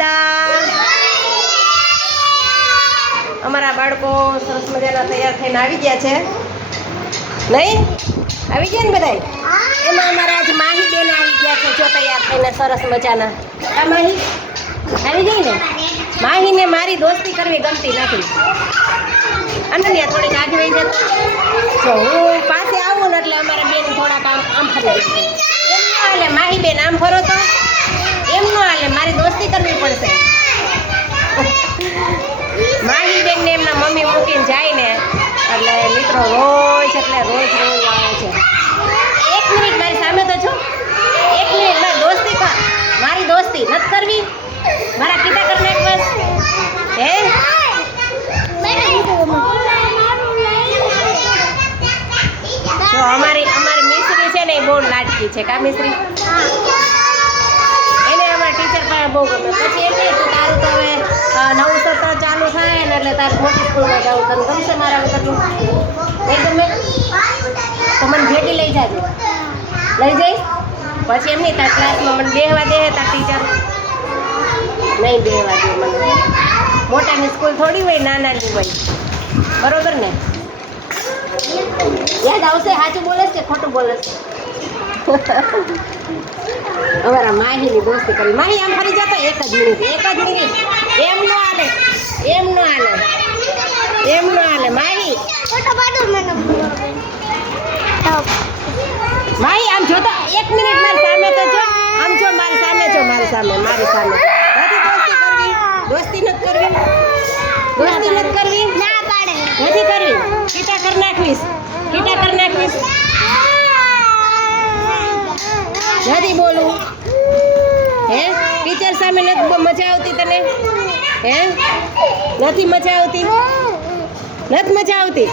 બધા અમારા બાળકો સરસ મજાના તૈયાર થઈને આવી ગયા છે. નહીં? આવી ગયા ને બધાય? એમાં અમારા આજ માહી બેન આવી ગયા છે જો તૈયાર થઈને સરસ મજાના. આ માહી? આવી ગઈ ને? માહીને મારી દોસ્તી કરવી ગમતી નથી. અનન્યા થોડીક આગળ જતી. જો હું પાસે આવું ને એટલે અમારા બેન થોડાક આમ આમ ફરી હાલે માહી બેન આમ ફરો તો એમ ન હાલે મારી દોસ્તી કરવી પડશે માહી બેન ને એમના મમ્મી મૂકીને જાય ને મિત્રો રોજ એટલે રોજ રોજ આવે છે. એક મિનિટ મારી સામે તો છો. એક મિનિટ મારી દોસ્તી કર મારી દોસ્તી નથી કરવી. મારા કીધા કર નાખ બસ હે? જો અમારી અમારી મિસ્ત્રી છે ને એ બહુ લાટકી છે, કા મિસ્ત્રી? અમારા બહુ ગમે. પછી એમ નહીં તારું તો હવે નવું સત્ર ચાલુ થાય ને એટલે તારે મોટી સ્કૂલમાં જવું તને ગમશે મારા વખતનું નહીં ગમે તો મને ભેટી લઈ જાજો. લઈ જઈશ? પછી એમ નહીં, તાર ક્લાસમાં મને બેહવા દે, તાર ટીચર નહીં બેહવા દે મને. મોટાની સ્કૂલ થોડી હોય, નાનાની હોય. બરોબર ને? યાદ આવશે, સાચું બોલે છે ખોટું બોલે છે? અમારા માહીની દોસ્તી કરી. માહી આમ ફરી જતો? એક જ મિનિટ, એક જ મિનિટ. એમ નો હાલે, એમ નો હાલે, એમ નો હાલે. માહી માહી, આમ જોતો એક મિનિટ મારી સામે તો જો. આમ જો મારી સામે, જો મારી સામે મારી સામે. દોસ્તી કરવી દોસ્તી નથી કરવી નથી કરવી કીટા કર નાખવીશ કીટા કર નાખવીશ નથી બોલવું હે? ટીચર સામે નથી મજા આવતી તને? હે? નથી મજા આવતી? નથી મજા આવતી?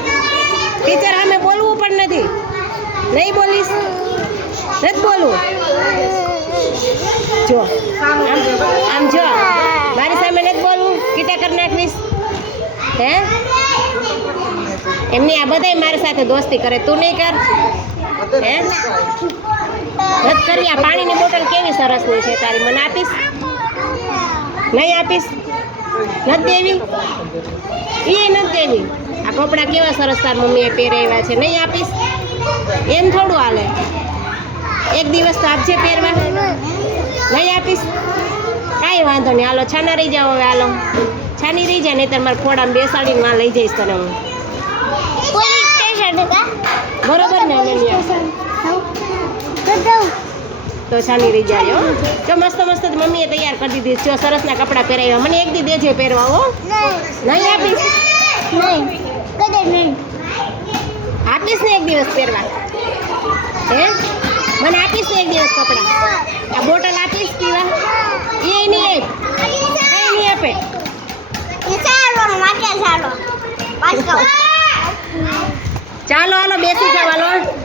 ટીચર સામે બોલવું પણ નથી. નહીં બોલીશ? નથી બોલવું જો, આમ આમ જો. મારી સામે નથી બોલવું? કીટા કરી નાખવીશ? હે? એમની આ બધાય મારી સાથે દોસ્તી કરે. તું નહીં કર. નથી કરવી આ પાણીની બોટલ કેવી સરસ હોય છે તારી? મને આપીશ? નહીં આપીશ? નથી દેવી? એ નથી દેવી. આ કપડાં કેવા સરસ તાર મમ્મીએ પહેરાવ્યા છે. નહીં આપીશ? એમ થોડું હાલે. એક દિવસ તો આપજે પહેરવા. નહીં આપીશ? કાંઈ વાંધો નહીં. હાલો છાના રહી જાઓ હવે હાલો. છાની રહી જાય નહીં તમારે ફોડામાં બેસાડીને માં લઈ જઈશ તને હું. બરોબર. તો છાની રહી જાય હો. જો મસ્ત મસ્ત મમ્મીએ તૈયાર કરી દીધી. જો સરસના કપડાં પહેરાવ્યા. મને એક દી દેજે પહેરવા હો. નહીં આપીશ નહીં. આપીશ ને એક દિવસ પહેરવા. હે? મને આપીશ ને એક દિવસ કપડાં. આ બોટલ આપીશ પીવા. એ નહીં એ નહીં આપે. ચાલો હાલો બેસી જાવ હાલો.